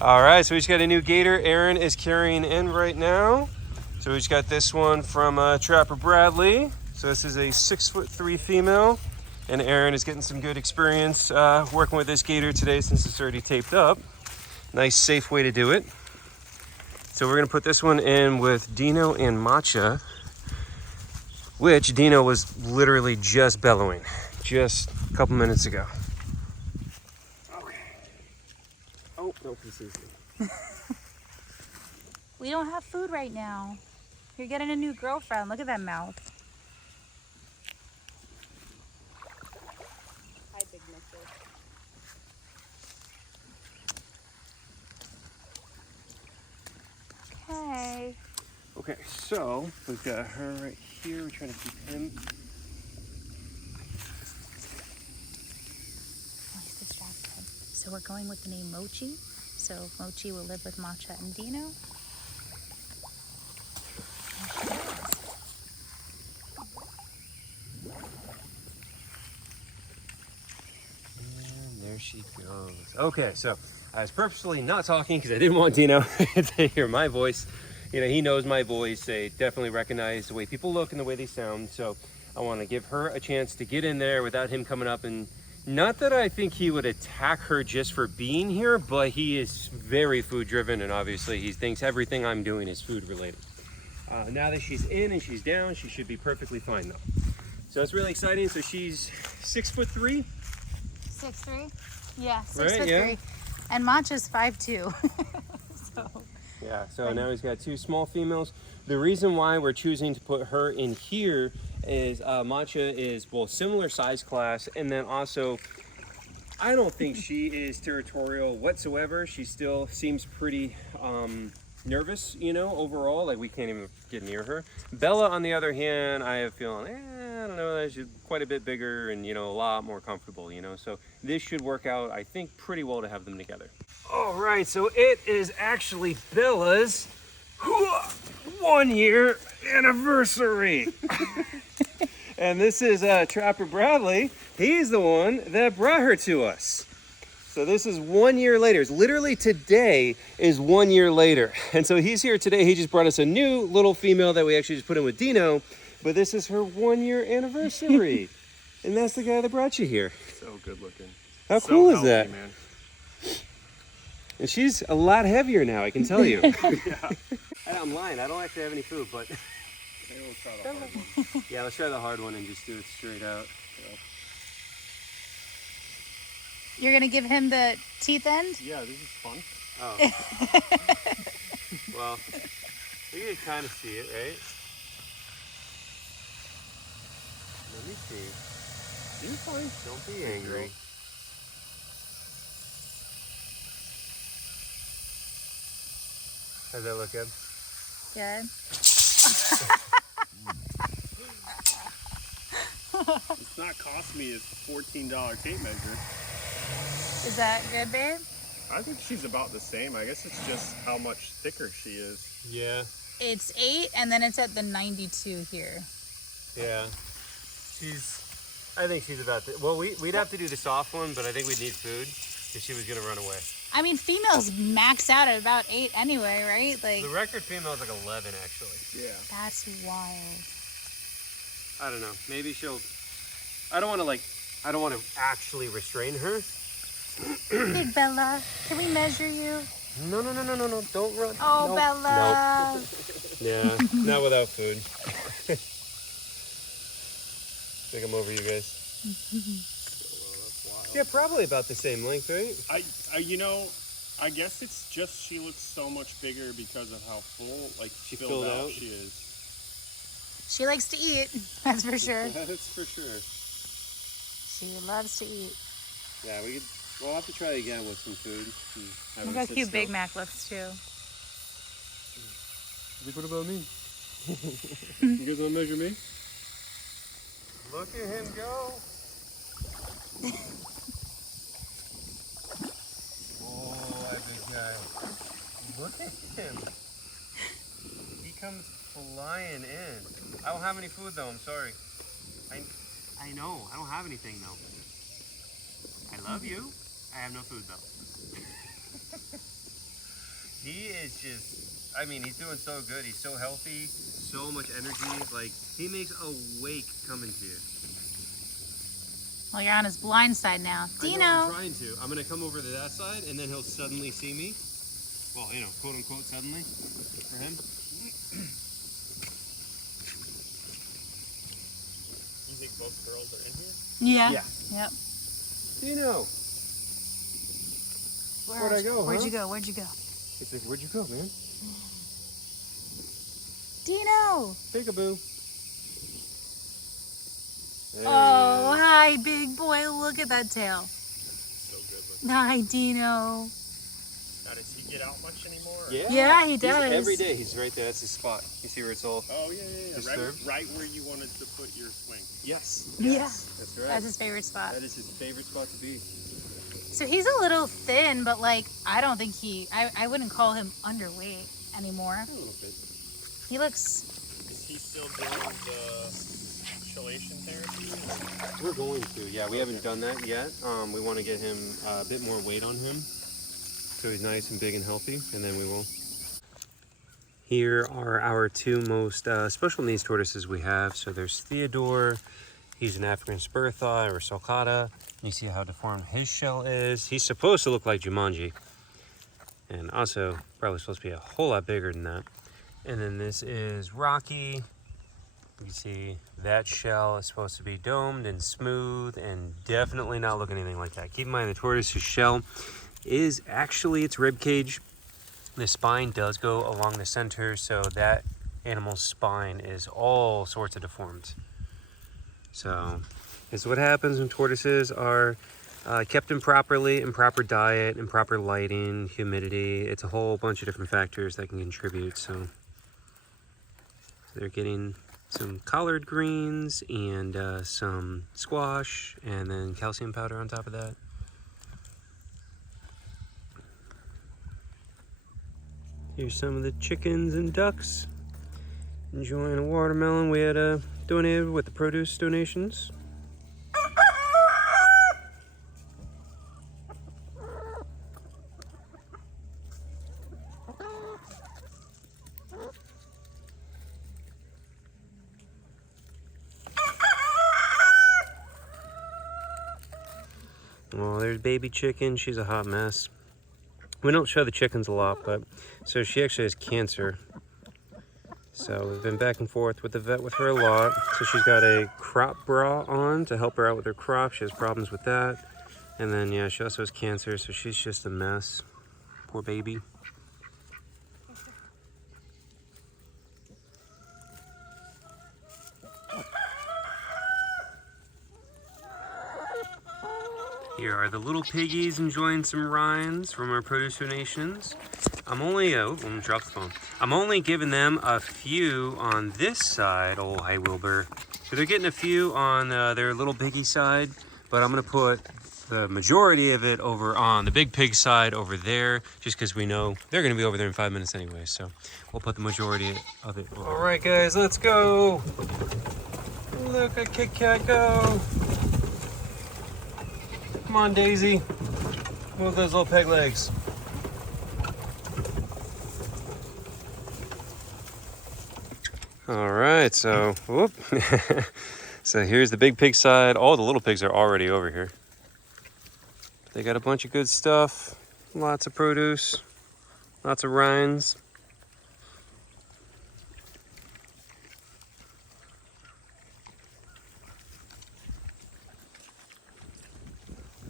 All right, so we just got a new gator Aaron is carrying in right now. So we just got this one from Trapper Bradley. So this is a 6'3" female, and Aaron is getting some good experience working with this gator today since it's already taped up. Nice, safe way to do it. So we're gonna put this one in with Dino and Matcha, which Dino was literally just bellowing just a couple minutes ago. Okay. Oh, no, this is me. We don't have food right now. You're getting a new girlfriend. Look at that mouth. Hi, big mister. Okay. Okay, so we've got her right here. We're trying to keep him. Oh, he's distracted. So we're going with the name Mochi. So Mochi will live with Matcha and Dino. And there she goes. Okay, so I was purposely not talking because I didn't want Dino to hear my voice. You know, he knows my voice. They definitely recognize the way people look and the way they sound. So I want to give her a chance to get in there without him coming up. And not that I think he would attack her just for being here, but he is very food driven. And obviously he thinks everything I'm doing is food related. Now that she's in and she's down, she should be perfectly fine though. So it's really exciting. So she's 6'3". 6'3"? Yeah, 6'3". Right, yeah. And Matcha's 5'2". So. Yeah, so now he's got two small females. The reason why we're choosing to put her in here is Matcha is both similar size class, and then also I don't think she is territorial whatsoever. She still seems pretty nervous, you know, overall. Like we can't even get near her. Bella, on the other hand, I have feeling, I don't know, she's quite a bit bigger and, you know, a lot more comfortable, you know. So this should work out, I think, pretty well to have them together. All right, so it is actually Bella's 1 year anniversary. And this is Trapper Bradley. He's the one that brought her to us. So this is 1 year later. It's literally today is 1 year later. And so he's here today. He just brought us a new little female that we actually just put in with Dino. But this is her 1 year anniversary. And that's the guy that brought you here. So good looking. How so cool is healthy, that? Man. And she's a lot heavier now, I can tell you. Yeah. I'm lying. I don't actually have any food, but Maybe we'll try the hard one. yeah, let's try the hard one and just do it straight out. You're gonna give him the teeth end? Yeah, this is fun. Oh. Well, you can kind of see it, right? Let me see. You're fine. Don't be angry. How's that look good? Good. It's not cost me a $14 tape measure. Is that good, babe? I think she's about the same. I guess it's just how much thicker she is. Yeah. It's 8, and then it's at the 92 here. Yeah. I think she's about to, well, we'd have to do the soft one, but I think we'd need food because she was going to run away. I mean, females max out at about 8 anyway, right? Like The record female is like 11, actually. Yeah. that's wild. I don't know. Maybe she'll, I don't want to actually restrain her. Big Bella, can we measure you? No, don't run. Oh, No. Bella. Nope. Yeah, not without food. Think I'm over you guys. Yeah, probably about the same length, right? I guess it's just she looks so much bigger because of how full, like She filled filled out out? she is. She likes to eat, that's for sure. That's for sure. She loves to eat. Yeah, we'll have to try again with some food. Look how cute Big Mac looks too. What about me? You guys want to measure me? Look at him go. Oh, that big guy. Look at him. He comes flying in. I don't have any food though, I'm sorry. I know, I don't have anything though. I love you. I have no food though. he is just, I mean, he's doing so good. He's so healthy, so much energy. Like, he makes a wake coming to you. Well, you're on his blind side now. Dino! I'm trying to. I'm going to come over to that side, and then he'll suddenly see me. Well, you know, quote unquote suddenly for him. You think both girls are in here? Yeah. Yeah. Yep. Dino! Where'd I go, Where'd huh? you go? Where'd you go? It's like, where'd you go, man? Dino! Peekaboo. Oh, hi, big boy. Look at that tail. So good looking. Hi, Dino. Now, does he get out much anymore? or- Yeah, he does. Every day he's right there. That's his spot. You see where it's all Oh, yeah. disturbed? Right where you wanted to put your swing. Yes. Yeah. That's right. That's his favorite spot. That is his favorite spot to be. So he's a little thin, but like, I don't think I wouldn't call him underweight anymore. A little bit. He looks, Is he still doing the chelation therapy? We're going to. Yeah, we haven't done that yet. We want to get him a bit more weight on him, so he's nice and big and healthy, and then we will. Here are our two most special needs tortoises we have. So there's Theodore. He's an African spur thigh or sulcata. You see how deformed his shell is. He's supposed to look like Jumanji, and also probably supposed to be a whole lot bigger than that. And then this is Rocky. You see that shell is supposed to be domed and smooth and definitely not look anything like that. Keep in mind the tortoise's shell is actually its rib cage. The spine does go along the center, so that animal's spine is all sorts of deformed. So this is what happens when tortoises are kept improperly, improper diet, improper lighting, humidity. It's a whole bunch of different factors that can contribute. So they're getting some collard greens and some squash, and then calcium powder on top of that. Here's some of the chickens and ducks enjoying a watermelon we had donated with the produce donations. Oh, there's baby chicken. She's a hot mess. We don't show the chickens a lot, but so she actually has cancer. So we've been back and forth with the vet with her a lot. So she's got a crop bra on to help her out with her crop. She has problems with that. And then, yeah, she also has cancer, so she's just a mess. Poor baby. Here are the little piggies enjoying some rinds from our produce donations. I'm only, I'm gonna drop the phone. I'm only giving them a few on this side. Oh, hi Wilbur. So they're getting a few on their little piggy side, but I'm gonna put the majority of it over on the big pig side over there, just because we know they're gonna be over there in 5 minutes anyway. So we'll put the majority of it over. All right, guys, let's go. Look at Kit Kat go. Come on, Daisy. Move those little peg legs. All right, so whoop. So here's the big pig side. All the little pigs are already over here. They got a bunch of good stuff. Lots of produce. Lots of rinds.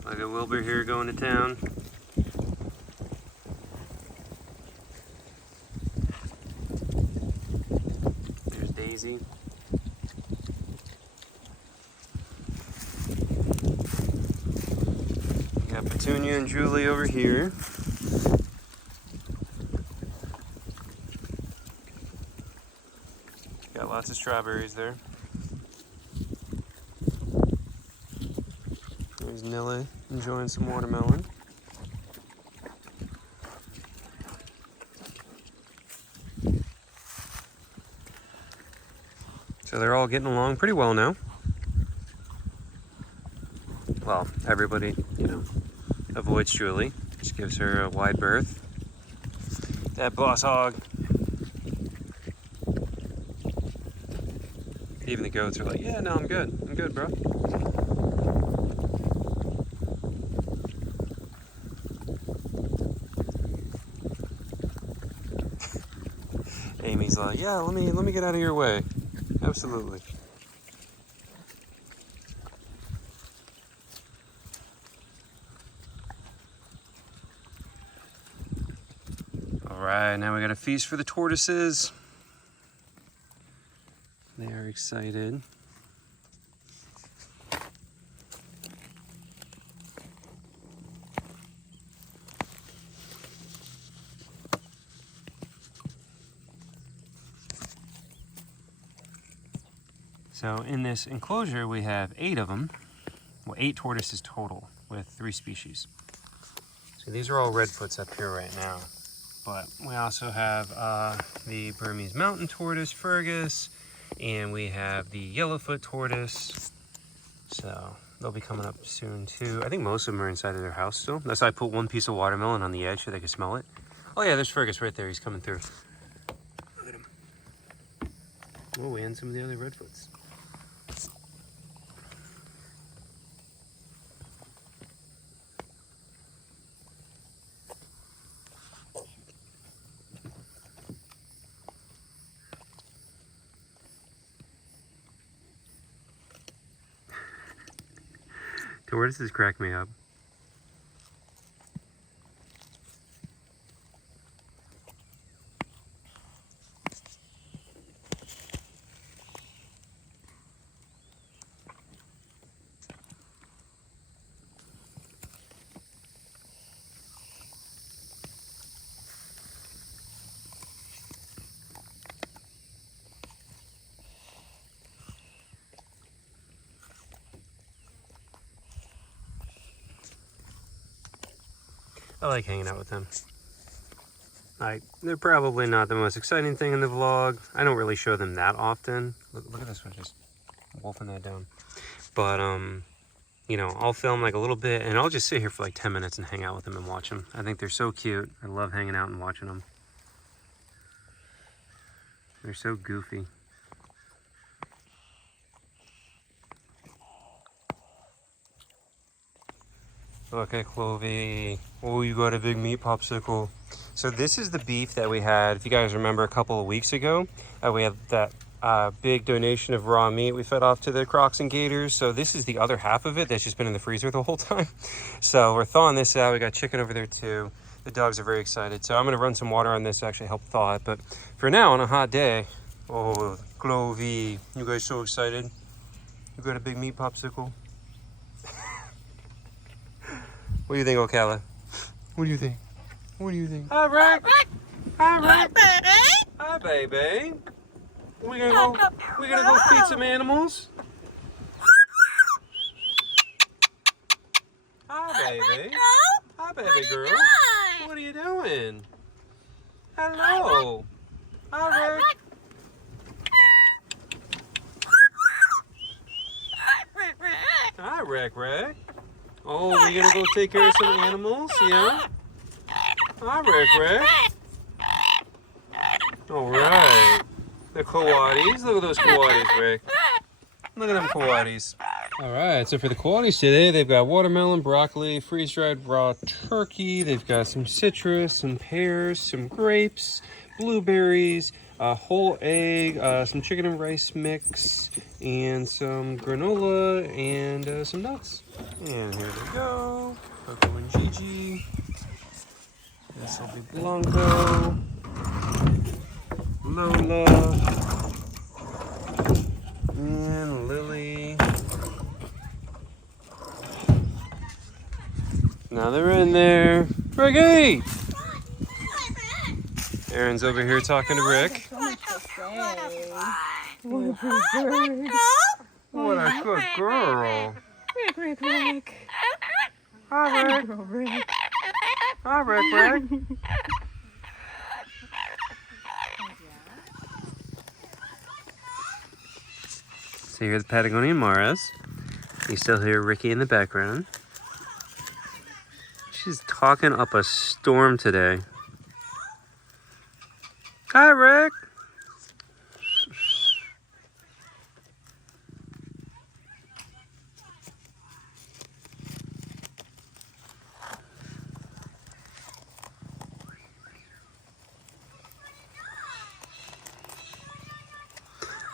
Look at Wilbur here going to town. There's Daisy. Got Petunia and Julie over here. Got lots of strawberries there. There's Nilla enjoying some watermelon. So they're all getting along pretty well now. Well, everybody, avoids Julie. Just gives her a wide berth. That boss hog. Even the goats are like, yeah, no, I'm good. I'm good, bro. Amy's like, yeah, let me get out of your way. Absolutely. All right, now we got a feast for the tortoises. They are excited. So in this enclosure, we have 8 of them. Well, 8 tortoises total with 3 species. So these are all redfoots up here right now. But we also have the Burmese mountain tortoise, Fergus, and we have the yellowfoot tortoise. So they'll be coming up soon too. I think most of them are inside of their house still. That's why I put one piece of watermelon on the edge so they can smell it. Oh yeah, there's Fergus right there. He's coming through. Look at him. Oh, and some of the other redfoots. Tortoises crack me up. I like hanging out with them. They're probably not the most exciting thing in the vlog. I don't really show them that often. Look at this one just wolfing that down. But, you know, I'll film like a little bit and I'll just sit here for like 10 minutes and hang out with them and watch them. I think they're so cute. I love hanging out and watching them. They're so goofy. Look at Clovey. Oh, you got a big meat popsicle. So this is the beef that we had, if you guys remember, a couple of weeks ago. We had that big donation of raw meat we fed off to the Crocs and Gators. So this is the other half of it that's just been in the freezer the whole time. So we're thawing this out. We got chicken over there too. The dogs are very excited. So I'm gonna run some water on this to actually help thaw it. But for now, on a hot day, oh, Clovey, you guys so excited? You got a big meat popsicle? What do you think, Ocala? What do you think? What do you think? Hi, Rick. Hi, Rick. Hi, baby. We gonna go feed some animals. Hi, baby. Hi, baby girl. What are you doing? Hello. Hi, Rick. Hi, Rick. Oh, we're gonna go take care of some animals, yeah? Hi, Rick. All right. The coatis. Look at those coatis, Rick. Look at them coatis. All right, so for the coatis today, they've got watermelon, broccoli, freeze-dried raw turkey. They've got some citrus, some pears, some grapes, blueberries, a whole egg, some chicken and rice mix, and some granola, and some nuts. And here they go, Coco and Gigi. This will be Blanco, Lola, and Lily. Now they're in there. Ricky! Aaron's over here talking to Rick. What a good girl. Rick. Hi, Rick. Hi, Rick. So here's the Patagonian Maras. You still hear Ricky in the background. She's talking up a storm today. Hi, Rick.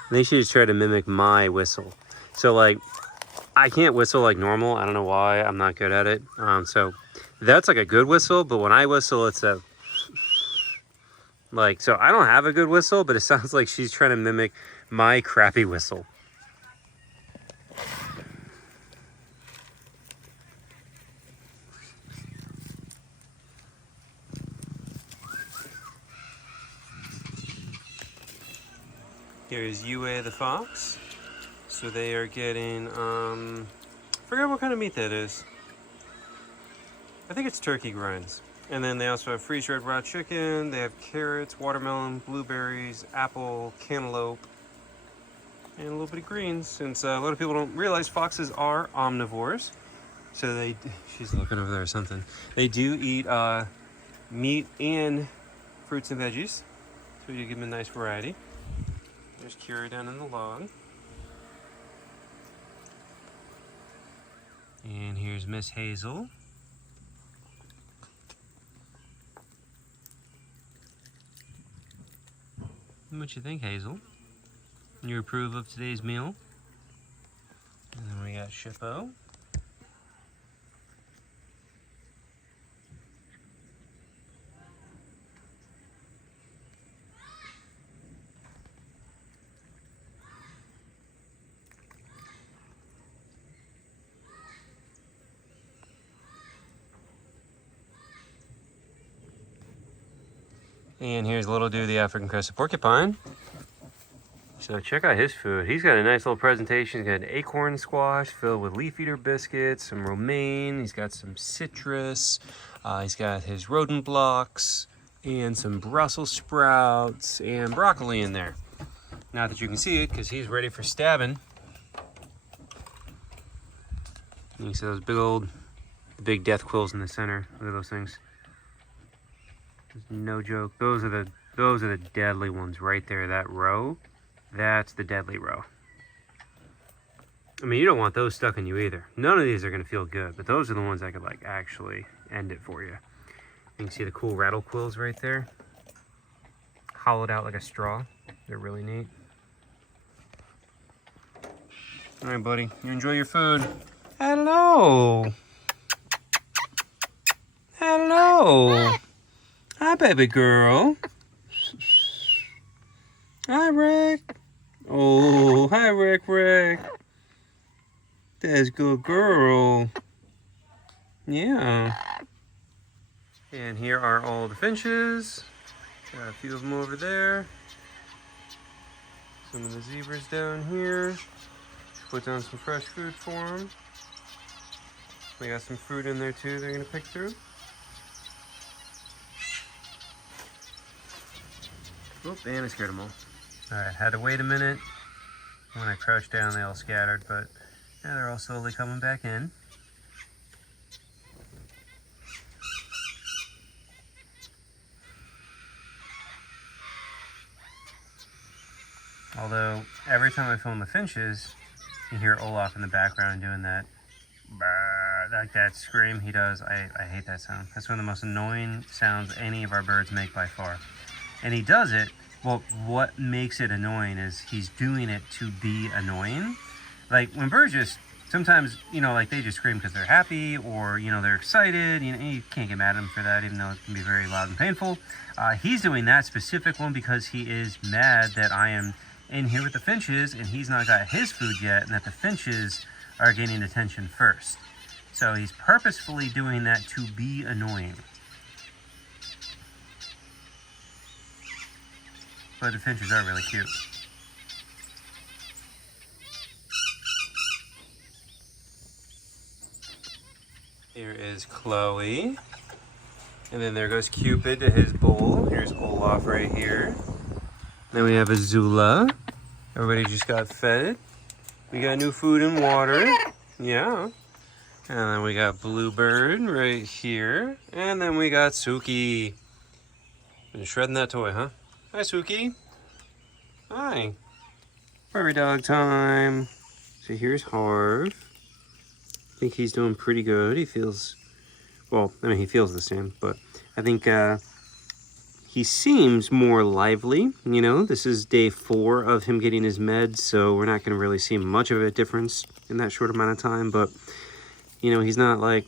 I think she just tried to mimic my whistle. So like, I can't whistle like normal. I don't know why. I'm not good at it. So that's like a good whistle, but when I whistle, it's a like. So I don't have a good whistle, but it sounds like she's trying to mimic my crappy whistle. Here's Yue the fox. So they are getting, forget what kind of meat that is. I think it's turkey grinds. And then they also have freeze-dried raw chicken. They have carrots, watermelon, blueberries, apple, cantaloupe, and a little bit of greens. Since a lot of people don't realize foxes are omnivores. So she's looking over there or something. They do eat meat and fruits and veggies. So you give them a nice variety. There's Kira down in the log. And here's Miss Hazel. What you think, Hazel? You approve of today's meal? And then we got Shippo. And here's little dude, the African crested porcupine. So check out his food. He's got a nice little presentation. He's got an acorn squash filled with leaf eater biscuits, some romaine. He's got some citrus. He's got his rodent blocks and some Brussels sprouts and broccoli in there. Not that you can see it because he's ready for stabbing. You can see those big death quills in the center. Look at those things. No joke. Those are the deadly ones right there. That row, that's the deadly row. I mean, you don't want those stuck in you either. None of these are gonna feel good, but those are the ones that could like actually end it for you. You can see the cool rattle quills right there, hollowed out like a straw. They're really neat. All right, buddy. You enjoy your food. Hello. Hello. Hi, baby girl. Hi, Rick. Oh, hi, Rick. That's a good girl. Yeah. And here are all the finches. Got a few of them over there. Some of the zebras down here. Put down some fresh food for them. We got some fruit in there too they're gonna pick through. Oop, and I scared them all. Alright, had to wait a minute. When I crouched down, they all scattered, but yeah, they're all slowly coming back in. Although, every time I film the finches, you hear Olaf in the background doing that, like that scream he does. I hate that sound. That's one of the most annoying sounds any of our birds make by far. And he does it, well, what makes it annoying is he's doing it to be annoying. Like, when birds just, sometimes, you know, like they just scream because they're happy or, you know, they're excited. You know, you can't get mad at him for that, even though it can be very loud and painful. He's doing that specific one because he is mad that I am in here with the finches and he's not got his food yet and that the finches are getting attention first. So he's purposefully doing that to be annoying. But the finches are really cute. Here is Chloe. And then there goes Cupid to his bowl. Here's Olaf right here. Then we have Azula. Everybody just got fed. We got new food and water. Yeah. And then we got Bluebird right here. And then we got Suki. Been shredding that toy, huh? Hi, Suki. Hi. Prairie dog time. So here's Harv. I think he's doing pretty good. He feels, well, I mean, he feels the same, but I think he seems more lively. You know, this is day 4 of him getting his meds, so we're not going to really see much of a difference in that short amount of time, but, you know, he's not like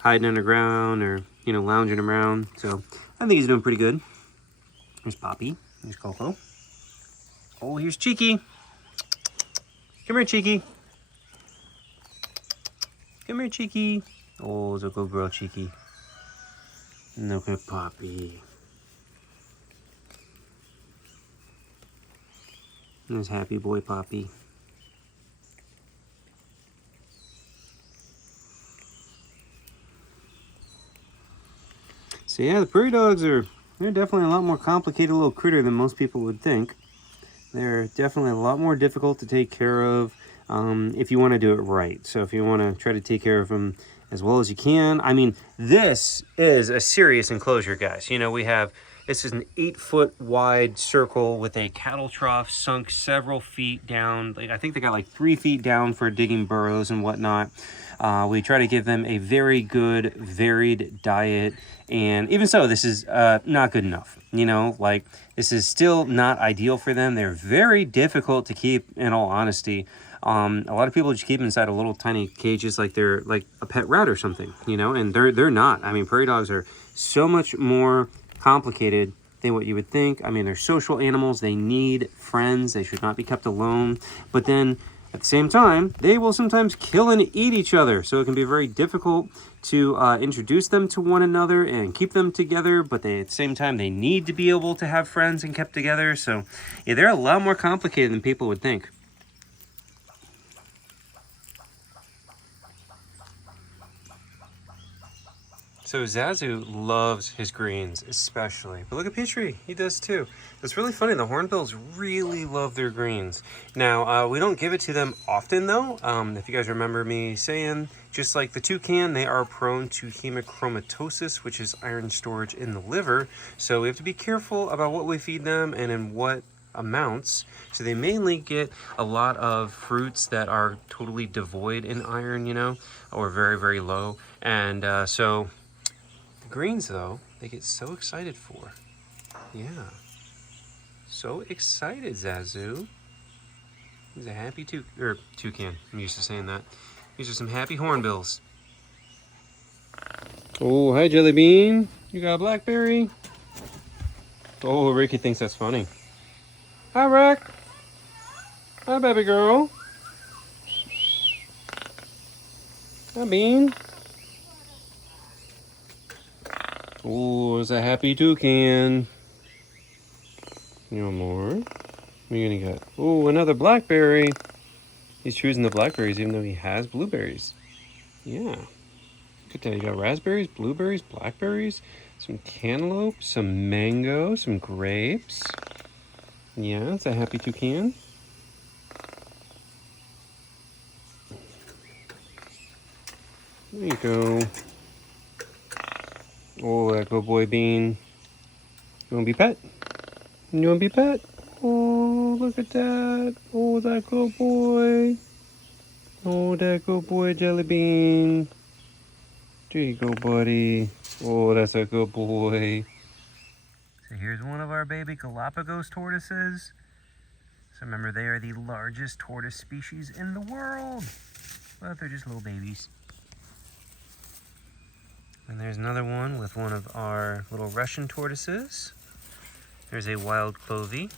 hiding underground or, you know, lounging around, so I think he's doing pretty good. Here's Poppy. Here's Coco. Oh, here's Cheeky. Come here, Cheeky. Come here, Cheeky. Oh, it's a good girl, Cheeky. Look at Poppy. There's happy boy Poppy. So yeah, the prairie dogs they're definitely a lot more complicated little critter than most people would think. They're definitely a lot more difficult to take care of if you want to do it right. So if you want to try to take care of them as well as you can. I mean, this is a serious enclosure, guys. You know, this is an 8-foot wide circle with a cattle trough sunk several feet down. Like, I think they got like 3 feet down for digging burrows and whatnot. We try to give them a very good, varied diet. And even so, this is not good enough. You know, like, this is still not ideal for them. They're very difficult to keep, in all honesty. A lot of people just keep them inside a little tiny cages like they're like a pet rat or something, you know, and they're not. I mean, prairie dogs are so much more complicated than what you would think. I mean, they're social animals. They need friends. They should not be kept alone. But then at the same time, they will sometimes kill and eat each other. So it can be very difficult to introduce them to one another and keep them together. But at the same time, they need to be able to have friends and kept together. So yeah, they're a lot more complicated than people would think. So Zazu loves his greens, especially. But look at Petrie, he does too. It's really funny, the hornbills really love their greens. Now, we don't give it to them often though. If you guys remember me saying, just like the toucan, they are prone to hemochromatosis, which is iron storage in the liver. So we have to be careful about what we feed them and in what amounts. So they mainly get a lot of fruits that are totally devoid in iron, you know, or very, very low. And so greens, though, they get so excited for. Yeah. So excited, Zazu. He's a happy toucan. I'm used to saying that. These are some happy hornbills. Oh, hi, Jelly Bean. You got a blackberry? Oh, Ricky thinks that's funny. Hi, Rick. Hi, baby girl. Hi, Bean. Oh, it's a happy toucan. You want more? What are you gonna get? Oh, another blackberry. He's choosing the blackberries even though he has blueberries. Yeah. Look at that. You got raspberries, blueberries, blackberries, some cantaloupe, some mango, some grapes. Yeah, it's a happy toucan. There you go. Oh, that good boy Bean. You wanna be pet? You wanna be pet? Oh, look at that. Oh, that good boy. Oh, that good boy Jelly Bean. There you go, buddy. Oh, that's a good boy. So here's one of our baby Galapagos tortoises. So remember, they are the largest tortoise species in the world. But they're just little babies. And there's another one with one of our little Russian tortoises. There's a wild clovey.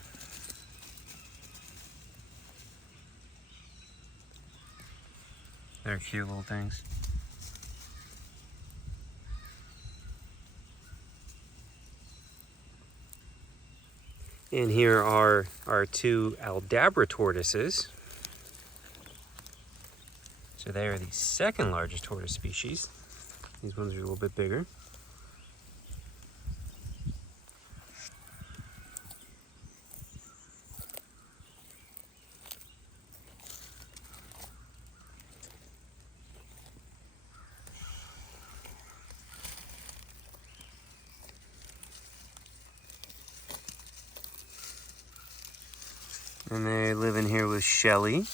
They're cute little things. And here are our 2 Aldabra tortoises. So they are the 2nd largest tortoise species. These ones are a little bit bigger. And they live in here with Shelly.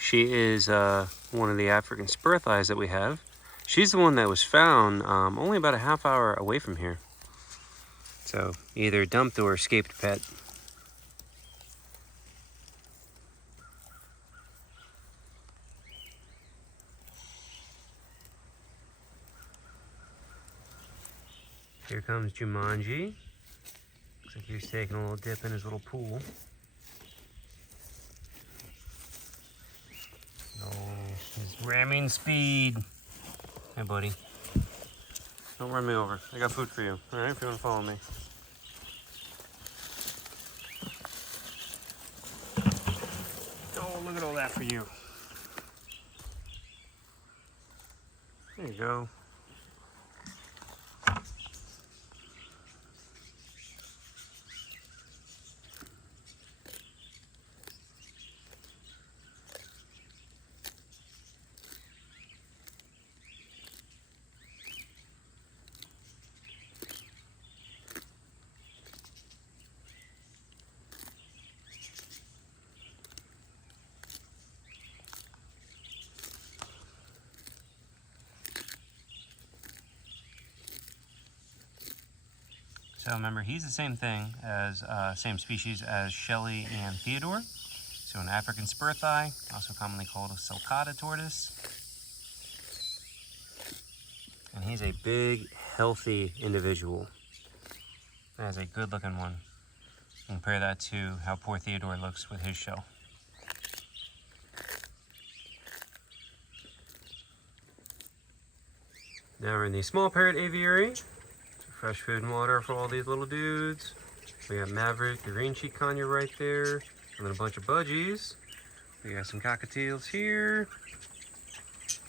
She is one of the African Spurtheyes that we have. She's the one that was found only about a half hour away from here. So either dumped or escaped pet. Here comes Jumanji. Looks like he's taking a little dip in his little pool. Oh, he's ramming speed. Hey, buddy. Don't run me over. I got food for you. All right, if you want to follow me. Oh, look at all that for you. There you go. So remember, he's the same thing as, same species as Shelly and Theodore. So an African Spurtheye, also commonly called a sulcata tortoise. And he's a big, healthy individual. That's a good looking one. Compare that to how poor Theodore looks with his shell. Now we're in the small parrot aviary. Fresh food and water for all these little dudes. We got Maverick, the green cheek conure right there, and then a bunch of budgies. We got some cockatiels here.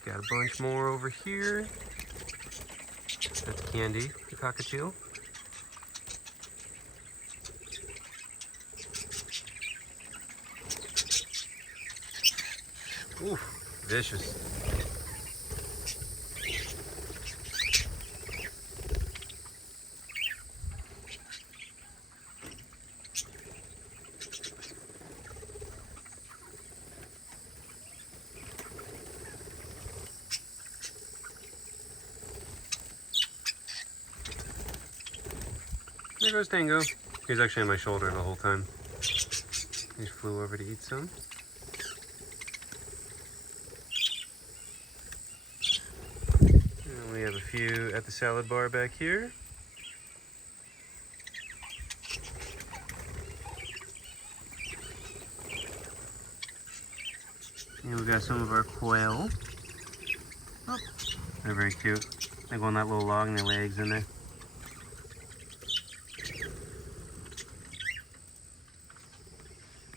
Got a bunch more over here. That's Candy, the cockatiel. Oof, vicious. There goes Tango. He was actually on my shoulder the whole time. He just flew over to eat some. And we have a few at the salad bar back here. And we got some of our quail. Oh, they're very cute. They go on that little log and their legs in there.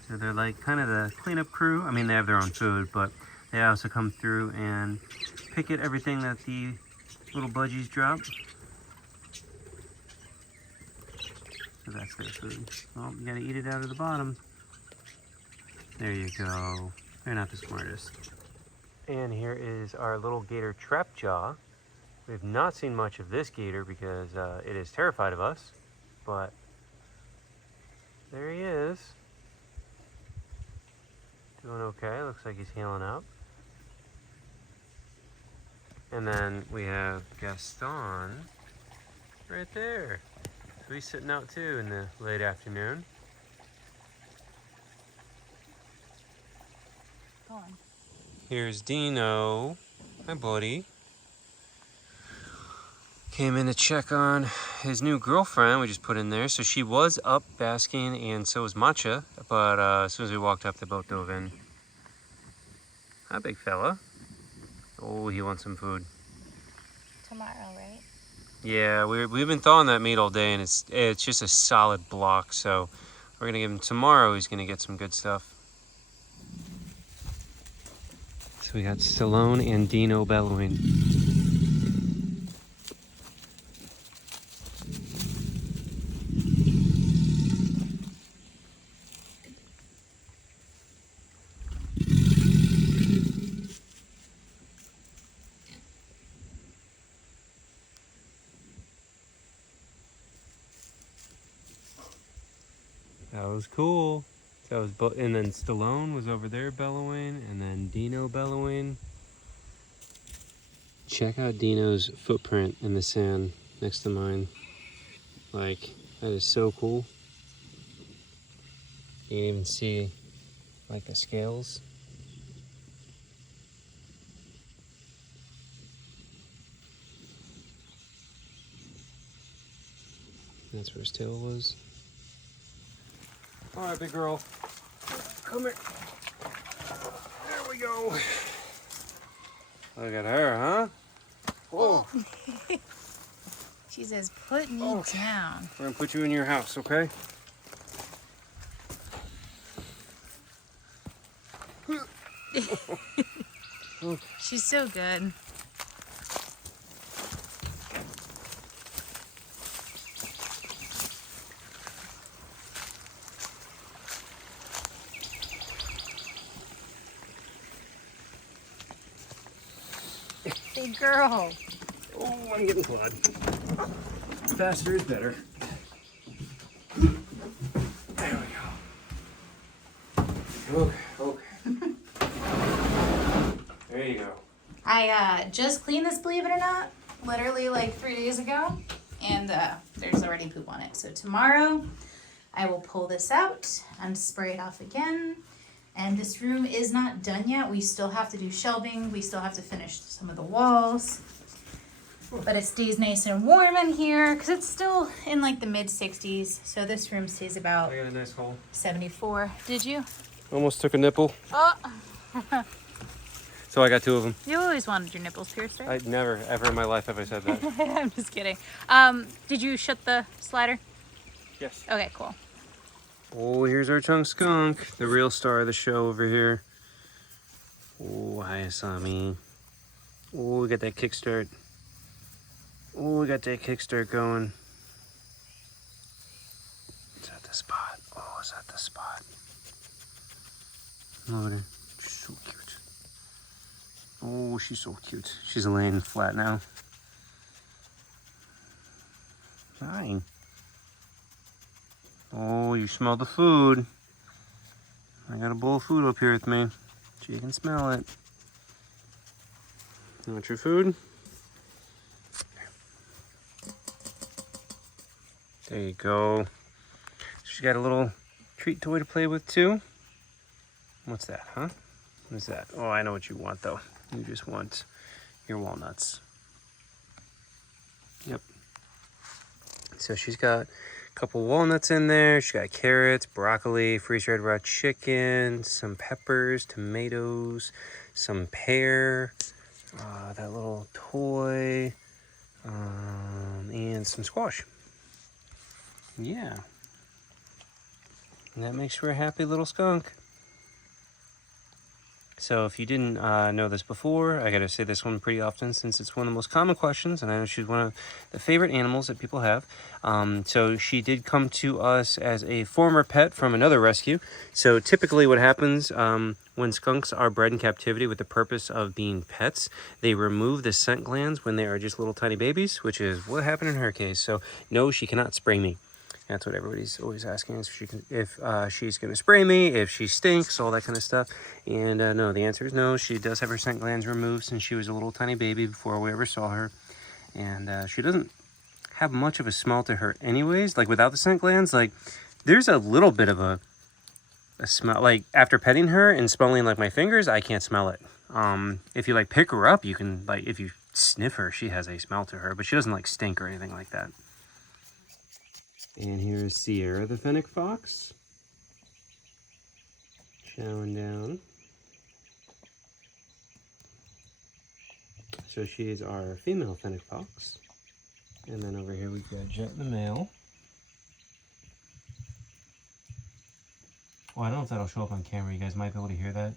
So they're like kind of the cleanup crew. I mean, they have their own food, but they also come through and pick at everything that the little budgies drop. So that's their food. Well, you gotta eat it out of the bottom. There you go. They're not the smartest. And here is our little gator trap jaw. We've not seen much of this gator because it is terrified of us, but there he is. Doing okay, looks like he's healing up. And then we have Gaston right there. So he's sitting out too in the late afternoon. Go on. Here's Dino, my buddy. Came in to check on his new girlfriend we just put in there. So she was up basking and so was Matcha, but as soon as we walked up, they both dove in. Hi, big fella. Oh, he wants some food. Tomorrow, right? Yeah, we've been thawing that meat all day and it's just a solid block. So we're gonna give him tomorrow, he's gonna get some good stuff. So we got Stallone and Dino bellowing. That was cool. That was, and then Stallone was over there bellowing, and then Dino bellowing. Check out Dino's footprint in the sand next to mine. Like, that is so cool. You can even see, like, the scales. That's where his tail was. All right, big girl. Come here. There we go. Look at her, huh? Whoa. She says, put me down. We're gonna put you in your house, okay? She's so good. Big girl. Oh, I'm getting clawed. Faster is better. There we go. Okay. There you go. I just cleaned this, believe it or not, literally like 3 days ago, and there's already poop on it. So tomorrow I will pull this out and spray it off again. And this room is not done yet. We still have to do shelving. We still have to finish some of the walls. But it stays nice and warm in here because it's still in like the mid 60s. So this room stays about I got a nice hole. 74. Did you? Almost took a nipple. Oh. So I got 2 of them. You always wanted your nipples pierced, right? I never, ever in my life have I said that. I'm just kidding. Did you shut the slider? Yes. Okay, cool. Oh, here's our chunk skunk, the real star of the show over here. Oh, hi, Asami. Oh, we got that kickstart. Oh, we got that kickstart going. Is that the spot? Oh, is that the spot? Look at her. She's so cute. Oh, she's so cute. She's laying flat now. Hi. Oh, you smell the food. I got a bowl of food up here with me. She can smell it. You want your food? There you go. She's got a little treat toy to play with too. What's that, huh? What is that? Oh, I know what you want though. You just want your walnuts. Yep. So she's got a couple walnuts in there. She's got carrots, broccoli, freeze-dried raw chicken, some peppers, tomatoes, some pear, that little toy, and some squash. Yeah. And that makes for a happy little skunk. So if you didn't know this before, I gotta say this one pretty often since it's one of the most common questions, and I know she's one of the favorite animals that people have. So she did come to us as a former pet from another rescue. So typically what happens when skunks are bred in captivity with the purpose of being pets, they remove the scent glands when they are just little tiny babies, which is what happened in her case. So no, she cannot spray me. That's what everybody's always asking is if she's going to spray me, if she stinks, all that kind of stuff. And no, the answer is no. She does have her scent glands removed since she was a little tiny baby before we ever saw her. And she doesn't have much of a smell to her anyways. Like without the scent glands, like there's a little bit of a smell. Like after petting her and smelling like my fingers, I can't smell it. If you like pick her up, you can like, if you sniff her, she has a smell to her, but she doesn't like stink or anything like that. And here's Sierra the fennec fox. Chowing down. So she is our female fennec fox. And then over here we've got Jet the male. Oh, I don't know if that'll show up on camera. You guys might be able to hear that.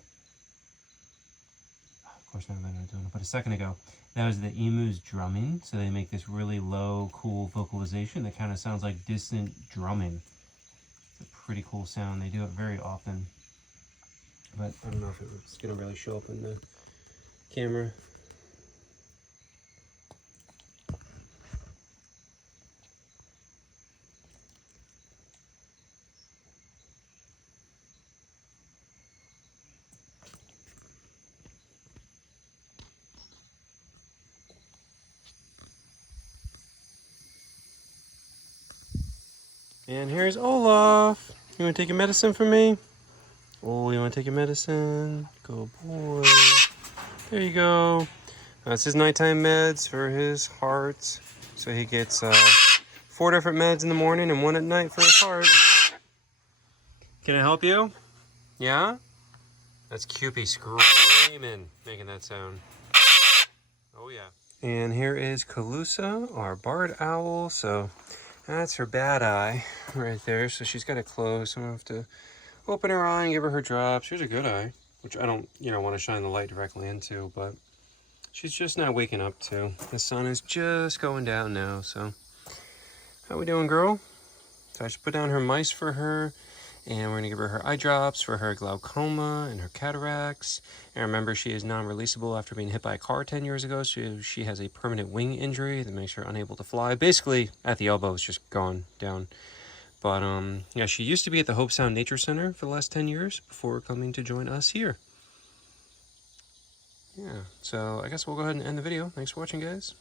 Of course, not doing it. But a second ago, that was the emus drumming. So they make this really low, cool vocalization that kind of sounds like distant drumming. It's a pretty cool sound. They do it very often. But I don't know if it's going to really show up in the camera. And here's Olaf. You want to take your medicine for me? Oh, you want to take your medicine? Good boy. There you go. That's his nighttime meds for his heart. So he gets 4 different meds in the morning and 1 at night for his heart. Can I help you? Yeah? That's Cupie screaming, making that sound. Oh yeah. And here is Calusa, our barred owl. So that's her bad eye right there. So she's got it closed. So I'm gonna have to open her eye and give her her drops. Here's a good eye, which I don't, want to shine the light directly into, but she's just now waking up too. The sun is just going down now. So how we doing, girl? So I should put down her mice for her. And we're gonna give her her eye drops for her glaucoma and her cataracts. And remember, she is non-releasable after being hit by a car 10 years ago. So she has a permanent wing injury that makes her unable to fly. Basically, at the elbow, it's just gone down. But yeah, she used to be at the Hope Sound Nature Center for the last 10 years before coming to join us here. Yeah, so I guess we'll go ahead and end the video. Thanks for watching, guys.